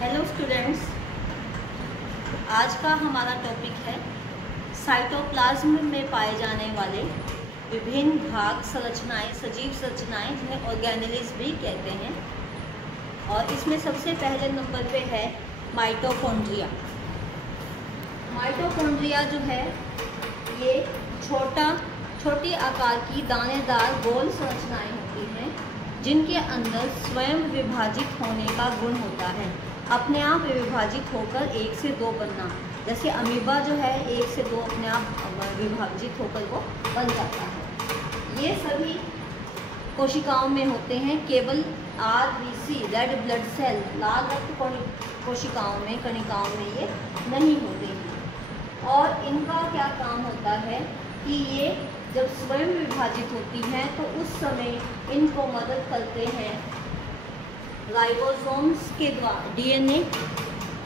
Hello students, आज का हमारा टॉपिक है साइटोप्लाज्म में पाए जाने वाले विभिन्न भाग संरचनाएं, सजीव संरचनाएं जिन्हें ऑर्गेनेल्स भी कहते हैं। और इसमें सबसे पहले नंबर पे है माइटोकॉन्ड्रिया। माइटोकॉन्ड्रिया जो है ये छोटी आकार की दानेदार गोल संरचनाएं होती हैं जिनके अंदर स्वयं विभाजित होने का गुण होता है। अपने आप विभाजित होकर एक से दो बनना, जैसे अमीबा जो है एक से दो अपने आप विभाजित होकर वो बन जाता है। ये सभी कोशिकाओं में होते हैं, केवल RBC रेड ब्लड सेल लाल रक्त कोशिकाओं में, कणिकाओं में ये नहीं होते हैं। और इनका क्या काम होता है कि ये जब स्वयं विभाजित होती हैं तो उस समय इनको मदद करते हैं राइबोसोम्स के द्वारा, DNA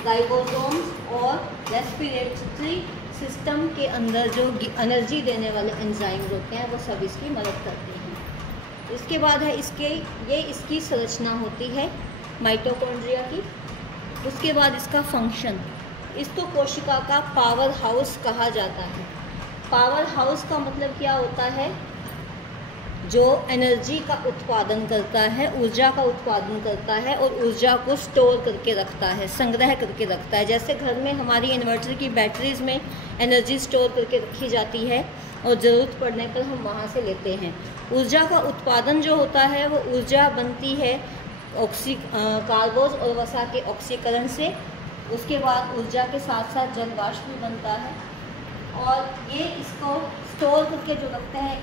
राइबोसोम्स और रेस्पिरेटरी सिस्टम के अंदर जो एनर्जी देने वाले एंजाइम्स होते हैं वो सब इसकी मदद करते हैं। इसके बाद है इसकी संरचना होती है माइटोकॉन्ड्रिया की। उसके बाद इसका फंक्शन, इसको कोशिका का पावर हाउस कहा जाता है। पावर हाउस का मतलब क्या होता है? जो एनर्जी का उत्पादन करता है, ऊर्जा का उत्पादन करता है और ऊर्जा को स्टोर करके रखता है, संग्रह करके रखता है। जैसे घर में हमारी इन्वर्टर की बैटरीज में एनर्जी स्टोर करके रखी जाती है और ज़रूरत पड़ने पर हम वहाँ से लेते हैं। ऊर्जा का उत्पादन जो होता है वो ऊर्जा बनती है कार्बोज और वसा के ऑक्सीकरण से। उसके बाद ऊर्जा के साथ साथ जल वाष्प भी बनता है और ये इसको स्टोर करके जो रखते हैं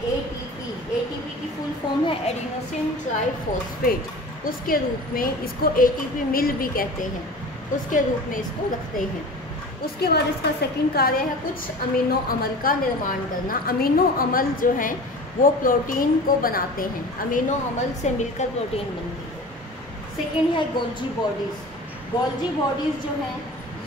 ATP की फुल फॉर्म है एडिनोसिन ट्राइफॉस्फेट, उसके रूप में इसको ATP मिल भी कहते हैं, उसके रूप में इसको रखते हैं। उसके बाद इसका सेकंड कार्य है कुछ अमीनो अम्ल का निर्माण करना। अमीनो अम्ल जो हैं वो प्रोटीन को बनाते हैं, अमीनो अम्ल से मिलकर प्रोटीन बनती है। सेकंड है गोल्जी बॉडीज़। गोल्जी बॉडीज़ जो हैं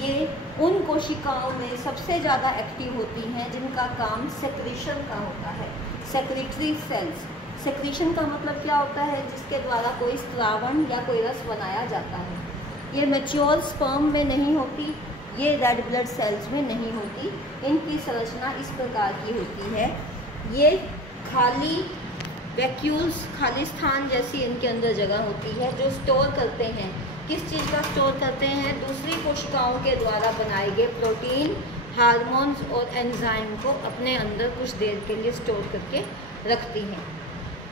ये उन कोशिकाओं में सबसे ज़्यादा एक्टिव होती हैं जिनका काम सेक्रीशन का होता है। सेक्रेटरी सेल्स, सेक्रीशन का मतलब क्या होता है? जिसके द्वारा कोई स्रावन या कोई रस बनाया जाता है। ये मैच्योर स्पर्म में नहीं होती, ये रेड ब्लड सेल्स में नहीं होती। इनकी संरचना इस प्रकार की होती है। ये खाली वैक्यूल्स, खाली स्थान जैसी इनके अंदर जगह होती है जो स्टोर करते हैं। किस चीज़ का स्टोर करते हैं? दूसरी कोशिकाओं के द्वारा बनाए गए प्रोटीन, हार्मोन्स और एंजाइम को अपने अंदर कुछ देर के लिए स्टोर करके रखती हैं।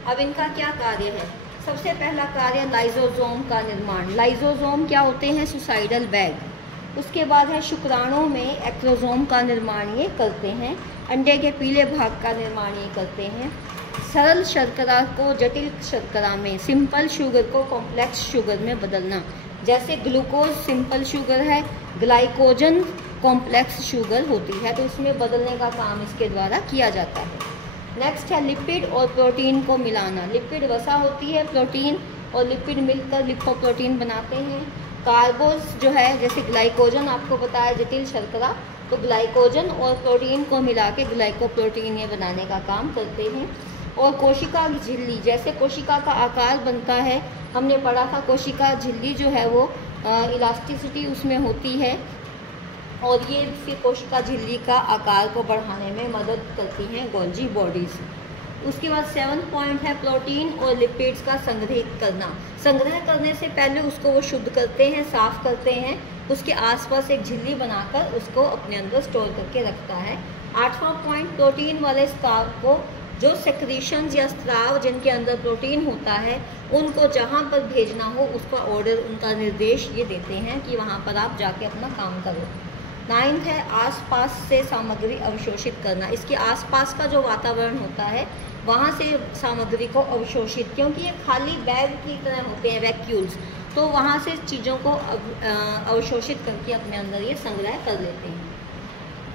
अब इनका क्या कार्य है? सबसे पहला कार्य लाइजोसोम का निर्माण। लाइजोसोम क्या होते हैं? Suicidal bag. उसके बाद है शुक्राणु में एक्रोसोम का निर्माण ये करते हैं। अंडे के पीले भाग का निर्माण ये करते हैं। सरल शर्करा को जटिल शर्करा में, सिंपल शुगर को कॉम्प्लेक्स शुगर में बदलना। जैसे ग्लूकोज सिंपल शुगर है, ग्लाइकोजन कॉम्प्लेक्स शुगर होती है, तो इसमें बदलने का काम इसके द्वारा किया जाता है। नेक्स्ट है लिपिड और प्रोटीन को मिलाना। लिपिड वसा होती है, प्रोटीन और लिपिड मिलकर लिपोप्रोटीन बनाते हैं। कार्बोज जो है, जैसे ग्लाइकोजन आपको पता है जटिल शर्करा, तो ग्लाइकोजन और प्रोटीन को मिला के ग्लाइकोप्रोटीन ये बनाने का काम करते हैं। और कोशिका झिल्ली, जैसे कोशिका का आकार बनता है, हमने पढ़ा था कोशिका झिल्ली जो है वो इलास्टिसिटी उसमें होती है और ये फिर कोशिका झिल्ली का आकार को बढ़ाने में मदद करती हैं गोल्जी बॉडीज़। उसके बाद 7 पॉइंट है प्रोटीन और लिपिड्स का संग्रहित करना। संग्रह करने से पहले उसको वो शुद्ध करते हैं, साफ़ करते हैं, उसके आसपास एक झिल्ली बनाकर उसको अपने अंदर स्टोर करके रखता है। 8वां पॉइंट, प्रोटीन वाले स्राव को, जो सेक्रीशंस या स्राव जिनके अंदर प्रोटीन होता है उनको जहाँ पर भेजना हो उसका ऑर्डर, उनका निर्देश ये देते हैं कि वहाँ पर आप जाके अपना काम करो। 9th है आसपास से सामग्री अवशोषित करना। इसके आसपास का जो वातावरण होता है वहाँ से सामग्री को अवशोषित, क्योंकि ये खाली बैग की तरह होते हैं वैक्यूल्स, तो वहाँ से चीज़ों को अवशोषित करके अपने अंदर ये संग्रह कर लेते हैं।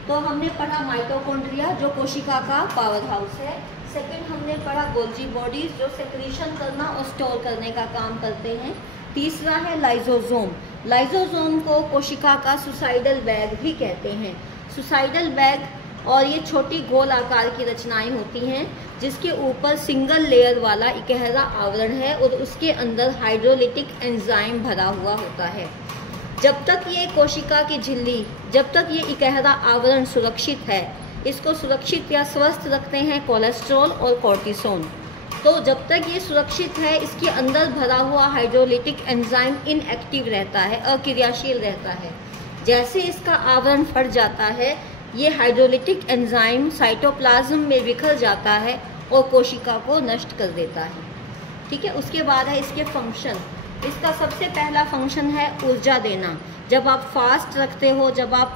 तो हमने पढ़ा माइटोकॉन्ड्रिया जो कोशिका का पावर हाउस है। सेकंड हमने पढ़ा गोल्जी बॉडीज़ जो सेक्रीशन करना और स्टोर करने का काम करते हैं। तीसरा है लाइजोसोम। लाइजोसोम को कोशिका का सुसाइडल बैग भी कहते हैं। सुसाइडल बैग और ये छोटी गोल आकार की रचनाएं होती हैं जिसके ऊपर सिंगल लेयर वाला इकहरा आवरण है और उसके अंदर हाइड्रोलिटिक एंजाइम भरा हुआ होता है। जब तक ये कोशिका की झिल्ली, जब तक ये इकहरा आवरण सुरक्षित है, इसको सुरक्षित या स्वस्थ रखते हैं कोलेस्ट्रॉल और कॉर्टिसोन। तो जब तक ये सुरक्षित है, इसके अंदर भरा हुआ हाइड्रोलिटिक एंजाइम इनएक्टिव रहता है, अक्रियाशील रहता है। जैसे इसका आवरण फट जाता है, ये हाइड्रोलिटिक एंजाइम साइटोप्लाज्म में बिखर जाता है और कोशिका को नष्ट कर देता है। ठीक है, उसके बाद है इसके फंक्शन। इसका सबसे पहला फंक्शन है ऊर्जा देना। जब आप फास्ट रखते हो, जब आप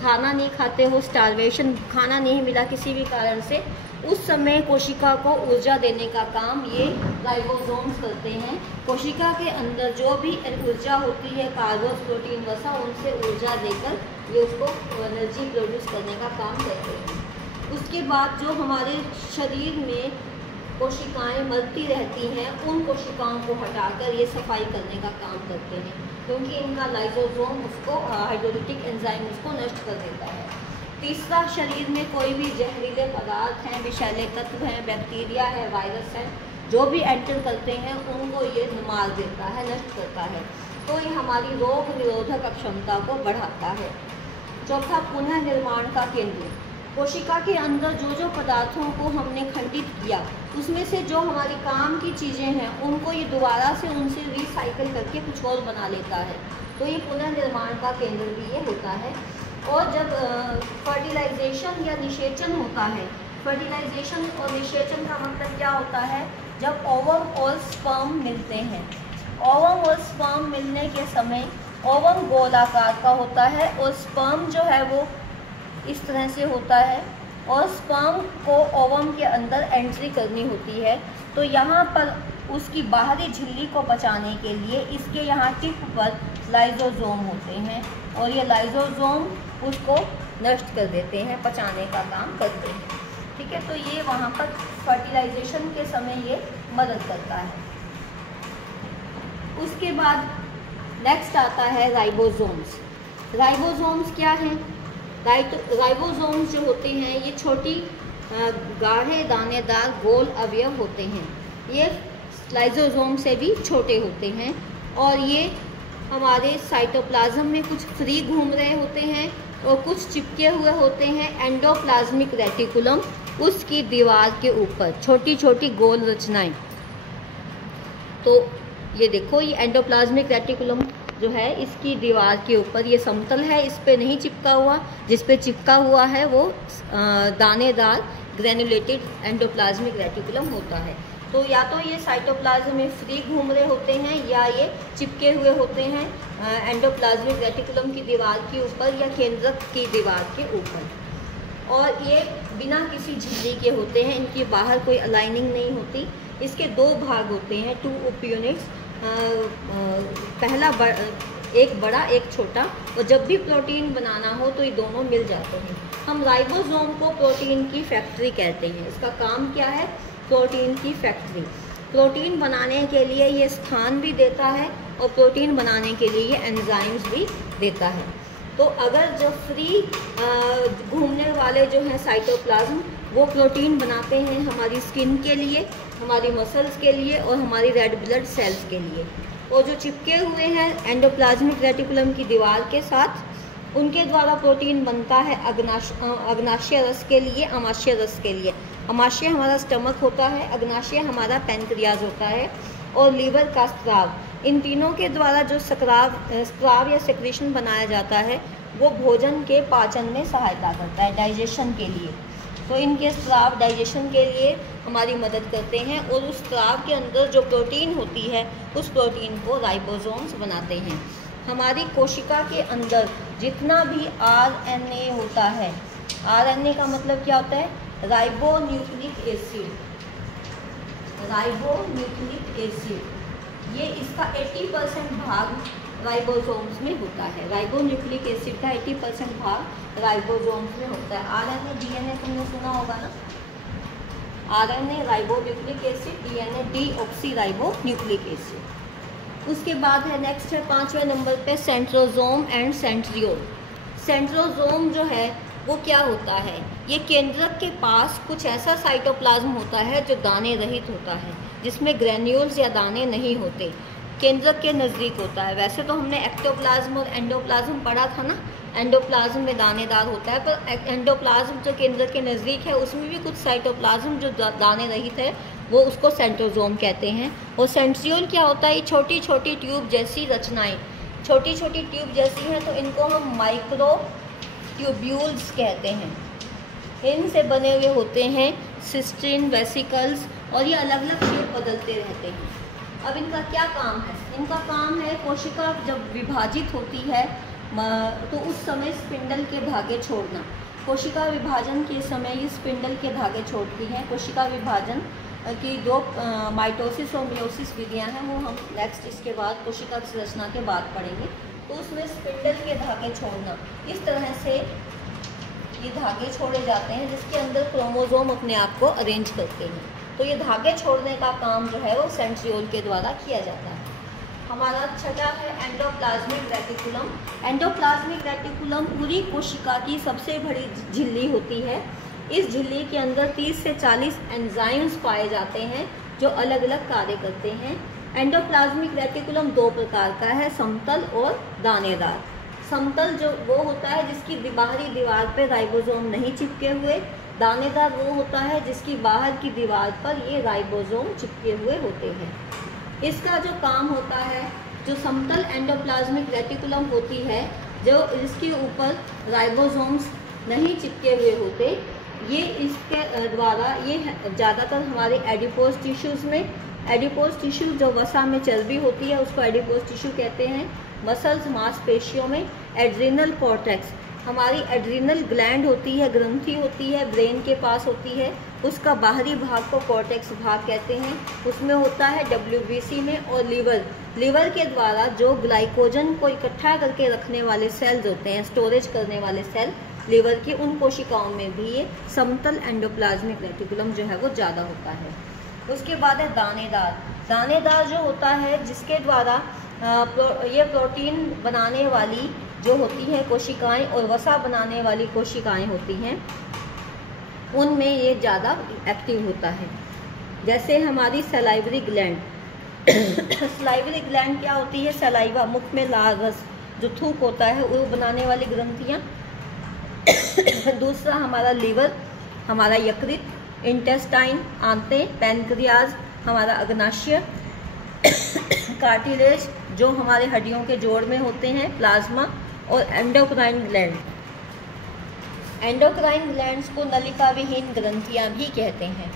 खाना नहीं खाते हो, स्टारवेशन, खाना नहीं मिला किसी भी कारण से, उस समय कोशिका को ऊर्जा देने का काम ये राइबोसोम्स करते हैं। कोशिका के अंदर जो भी ऊर्जा होती है, कार्बोस, प्रोटीन, वसा, उनसे ऊर्जा देकर ये उसको एनर्जी प्रोड्यूस करने का काम करते हैं। उसके बाद जो हमारे शरीर में कोशिकाएं मरती रहती हैं, उन कोशिकाओं को हटाकर ये सफाई करने का काम करते हैं, क्योंकि इनका लाइसोसोम उसको हाइड्रोलिटिक एंजाइम उसको नष्ट कर देता है। तीसरा, शरीर में कोई भी जहरीले पदार्थ हैं, विषैले तत्व हैं, बैक्टीरिया है, वायरस है, जो भी एंटर करते हैं उनको ये मार देता है, नष्ट करता है। तो ये हमारी रोग निरोधक क्षमता को बढ़ाता है। चौथा, पुनः निर्माण का केंद्र। कोशिका के अंदर जो जो पदार्थों को हमने खंडित किया, उसमें से जो हमारी काम की चीज़ें हैं, उनको ये दोबारा से उनसे रिसाइकिल करके कुछ और बना लेता है। तो ये पुनः निर्माण का केंद्र भी ये होता है। और जब फर्टिलाइजेशन या निषेचन होता है, फर्टिलाइजेशन और निषेचन का मतलब क्या होता है? जब ओवम और स्पर्म मिलते हैं, ओवम और स्पर्म मिलने के समय ओवम गोलाकार का होता है और स्पर्म जो है वो इस तरह से होता है, और स्पर्म को ओवम के अंदर एंट्री करनी होती है। तो यहाँ पर उसकी बाहरी झिल्ली को बचाने के लिए इसके यहाँ टिप पर लाइसोसोम होते हैं, और ये लाइसोसोम उसको नष्ट कर देते हैं, पचाने का काम करते हैं। ठीक है, तो ये वहाँ पर फर्टिलाइजेशन के समय ये मदद करता है। उसके बाद नेक्स्ट आता है राइबोसोम्स। राइबोसोम्स क्या हैं? राइबोसोम्स जो होते हैं ये छोटी गाढ़े दानेदार गोल अवयव होते हैं। ये लाइसोसोम से भी छोटे होते हैं, और ये हमारे साइटोप्लाज्म में कुछ फ्री घूम रहे होते हैं और कुछ चिपके हुए होते हैं एंडोप्लाज्मिक रेटिकुलम, उसकी दीवार के ऊपर छोटी छोटी गोल रचनाएं। तो ये देखो, ये एंडोप्लाज्मिक रेटिकुलम जो है इसकी दीवार के ऊपर ये समतल है, इस पे नहीं चिपका हुआ, जिस पे चिपका हुआ है वो दानेदार ग्रेनुलेटेड एंडोप्लाज्मिक रेटिकुलम होता है। तो या तो ये साइटोप्लाज्म में फ्री घूम रहे होते हैं, या ये चिपके हुए होते हैं एंडोप्लाज्मिक रेटिकुलम की दीवार के ऊपर या केंद्रक की दीवार के ऊपर, और ये बिना किसी झिल्ली के होते हैं, इनकी बाहर कोई अलाइनिंग नहीं होती। इसके दो भाग होते हैं, 2 उप यूनिट्स, पहला एक बड़ा एक छोटा, और जब भी प्रोटीन बनाना हो तो ये दोनों मिल जाते हैं। हम राइबोसोम को प्रोटीन की फैक्ट्री कहते हैं। इसका काम क्या है? प्रोटीन की फैक्ट्री। प्रोटीन बनाने के लिए ये स्थान भी देता है और प्रोटीन बनाने के लिए ये एंजाइम्स भी देता है। तो अगर जो फ्री घूमने वाले जो हैं साइटोप्लाज्म, वो प्रोटीन बनाते हैं हमारी स्किन के लिए, हमारी मसल्स के लिए और हमारी रेड ब्लड सेल्स के लिए। और जो चिपके हुए हैं एंडोप्लाज्मिक रेटिकुलम की दीवार के साथ, उनके द्वारा प्रोटीन बनता है अग्नाशय रस के लिए, अमाशय रस के लिए। अमाशय हमारा स्टमक होता है, अग्नाशय हमारा पैंक्रियाज होता है, और लीवर का स्राव। इन तीनों के द्वारा जो स्राव या सेक्रेशन बनाया जाता है, वो भोजन के पाचन में सहायता करता है, डाइजेशन के लिए। तो इनके स्राव डाइजेशन के लिए हमारी मदद करते हैं, और उस स्राव के अंदर जो प्रोटीन होती है, उस प्रोटीन को राइबोसोम्स बनाते हैं। हमारी कोशिका के अंदर जितना भी आरएनए होता है, आरएनए का मतलब क्या होता है? Ribonucleic acid. राइबोन्यूक्लिक एसिड, ये इसका 80% भाग राइबोसोम्स में होता है। राइबोन्यूक्लिक एसिड का 80% भाग राइबोसोम्स में होता है। आरएनए, डीएनए तुमने सुना होगा ना? RNA ribonucleic acid, DNA deoxy ribonucleic acid. उसके बाद है नेक्स्ट है 5वें नंबर पे सेंट्रोसोम एंड सेंट्रियोल। सेंट्रोसोम जो है वो क्या होता है? ये केंद्रक के पास कुछ ऐसा साइटोप्लाज्म होता है जो दाने रहित होता है, जिसमें ग्रेन्यूल्स या दाने नहीं होते। केंद्रक के नज़दीक होता है। वैसे तो हमने एक्टोप्लाज्म और एंडोप्लाज्म पढ़ा था ना, एंडोप्लाज्म में दानेदार होता है, पर एंडोप्लाज्म जो केंद्रक के नज़दीक है उसमें भी कुछ साइटोप्लाज्म जो दाने रहित है वो उसको सेंट्रोजोम कहते हैं। और सेंट्रियोल क्या होता है? छोटी छोटी ट्यूब जैसी रचनाएं, छोटी छोटी ट्यूब जैसी हैं, तो इनको हम माइक्रो ट्यूब्यूल्स कहते हैं। इनसे बने हुए होते हैं सिस्टीन, वेसिकल्स, और ये अलग अलग शेप बदलते रहते हैं। अब इनका क्या काम है? इनका काम है कोशिका जब विभाजित होती है तो उस समय स्पिंडल के धागे छोड़ना। कोशिका विभाजन के समय ये स्पिंडल के धागे छोड़ती हैं। कोशिका विभाजन की दो माइटोसिस और मियोसिस विधियां हैं, वो हम नेक्स्ट इसके बाद कोशिका संरचना के बाद पढ़ेंगे। तो उसमें स्पिंडल के धागे छोड़ना, इस तरह से ये धागे छोड़े जाते हैं जिसके अंदर क्रोमोसोम अपने आप को अरेंज करते हैं। तो ये धागे छोड़ने का काम जो है वो सेंट्रियोल के द्वारा किया जाता है। हमारा छठा है एंडोप्लाज्मिक रेटिकुलम। एंडोप्लाज्मिक रेटिकुलम पूरी कोशिका की सबसे बड़ी झिल्ली होती है। इस झिल्ली के अंदर 30 से 40 एंजाइम्स पाए जाते हैं जो अलग अलग कार्य करते हैं। एंडोप्लाज्मिक रेटिकुलम दो प्रकार का है, समतल और दानेदार। समतल जो वो होता है जिसकी बाहरी दीवार पर राइबोसोम नहीं चिपके हुए। दानेदार वो होता है जिसकी बाहर की दीवार पर ये राइबोसोम चिपके हुए होते हैं। इसका जो काम होता है, जो समतल एंडोप्लाज्मिक रेटिकुलम होती है, जो इसके ऊपर राइबोसोम्स नहीं चिपके हुए होते, ये इसके द्वारा ये ज़्यादातर हमारे एडिपोज टिश्यूज़ में, एडिपोज टिश्यू जो वसा में चर्बी होती है उसको एडिपोज टिश्यू कहते हैं। मसल्स, मांसपेशियों में एड्रिनल कॉर्टेक्स, हमारी एड्रिनल ग्लैंड होती है, ग्रंथि होती है, ब्रेन के पास होती है, उसका बाहरी भाग को कॉर्टेक्स भाग कहते हैं। उसमें होता है WBC में। और लीवर के द्वारा जो ग्लाइकोजन को इकट्ठा करके रखने वाले सेल्स होते हैं, स्टोरेज करने वाले सेल लीवर की, उन कोशिकाओं में भी ये समतल एंडोप्लाज्मिक रेटिकुलम जो है वो ज़्यादा होता है। उसके बाद है दानेदार। दानेदार जो होता है जिसके द्वारा ये प्रोटीन बनाने वाली जो होती हैं कोशिकाएं और वसा बनाने वाली कोशिकाएं होती हैं, उनमें ये ज़्यादा एक्टिव होता है। जैसे हमारी सलाइवरी ग्लैंड सलाइवरी ग्लैंड क्या होती है? सलाइवा, मुख में लाल रस जो थूक होता है वो बनाने वाली ग्रंथियाँ। दूसरा हमारा लीवर, हमारा यकृत, इंटेस्टाइन, आंतें, पैनक्रियाज, हमारा अग्नाशय, कार्टिलेज जो हमारे हड्डियों के जोड़ में होते हैं, प्लाज्मा, और एंडोक्राइन ग्लैंड। एंडोक्राइन ग्लैंड्स को नलिका विहीन ग्रंथियां भी कहते हैं।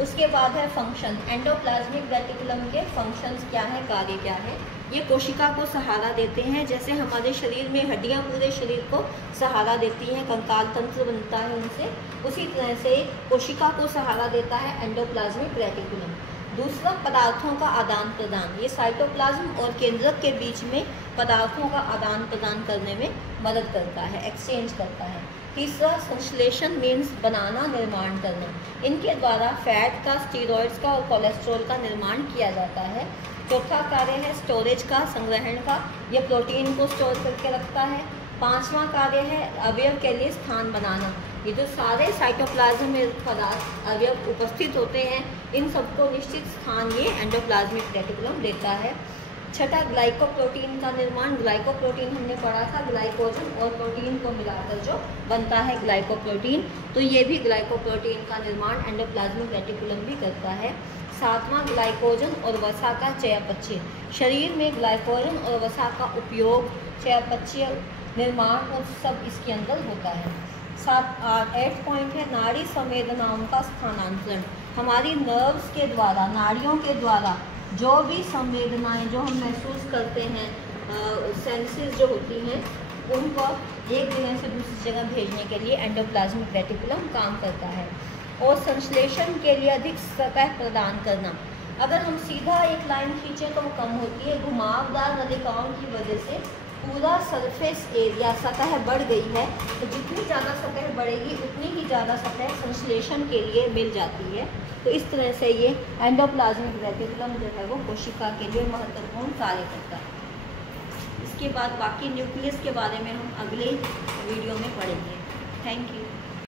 उसके बाद है फंक्शन। एंडोप्लाज्मिक रेटिकुलम के फंक्शंस क्या है, कार्य क्या है? ये कोशिका को सहारा देते हैं। जैसे हमारे शरीर में हड्डियां पूरे शरीर को सहारा देती हैं, कंकाल तंत्र बनता है उनसे, उसी तरह से कोशिका को सहारा देता है एंडोप्लाज्मिक रेटिकुलम। दूसरा, पदार्थों का आदान प्रदान। ये साइटोप्लाज्म और केंद्रक के बीच में पदार्थों का आदान प्रदान करने में मदद करता है, एक्सचेंज करता है। तीसरा, संश्लेषण मीन्स बनाना, निर्माण करना। इनके द्वारा फैट का, स्टीरॉयड्स का और कोलेस्ट्रॉल का निर्माण किया जाता है। चौथा कार्य है स्टोरेज का, संग्रहण का। ये प्रोटीन को स्टोर करके रखता है। पांचवा कार्य है अवयव के लिए स्थान बनाना। ये जो सारे साइटोप्लाज्म में पदार्थ अवयव उपस्थित होते हैं, इन सबको निश्चित स्थान ये एंडोप्लाज्मिक रेटिकुलम देता है। छठा, ग्लाइकोप्रोटीन का निर्माण। ग्लाइकोप्रोटीन हमने पढ़ा था, ग्लाइकोजन और प्रोटीन को मिलाकर जो बनता है ग्लाइकोप्रोटीन, तो ये भी ग्लाइकोप्रोटीन का निर्माण एंडोप्लाज्मिक रेटिकुलम भी करता है। सातवां, ग्लाइकोजन और वसा का चयापचय। शरीर में ग्लाइकोजन और वसा का उपयोग, चयापचय, निर्माण और सब इसके अंदर होता है। 8 पॉइंट है नाड़ी संवेदनाओं का स्थानांतरण। हमारी नर्व्स के द्वारा, नाड़ियों के द्वारा जो भी संवेदनाएं जो हम महसूस करते हैं, सेंसेस जो होती हैं, उनको एक जगह से दूसरी जगह भेजने के लिए एंडोप्लाज्मिक रेटिकुलम काम करता है। और संश्लेषण के लिए अधिक सतह प्रदान करना। अगर हम सीधा एक लाइन खींचें तो वो कम होती है, घुमावदार नलिकाओं की वजह से पूरा सरफेस एरिया, सतह बढ़ गई है, तो जितनी ज़्यादा सतह बढ़ेगी उतनी ही ज़्यादा सतह संश्लेषण के लिए मिल जाती है। तो इस तरह से ये एंडोप्लाज्मिक रेटिकुलम जो है वो कोशिका के लिए महत्वपूर्ण कार्य करता है। इसके बाद बाकी न्यूक्लियस के बारे में हम अगले वीडियो में पढ़ेंगे। Thank you.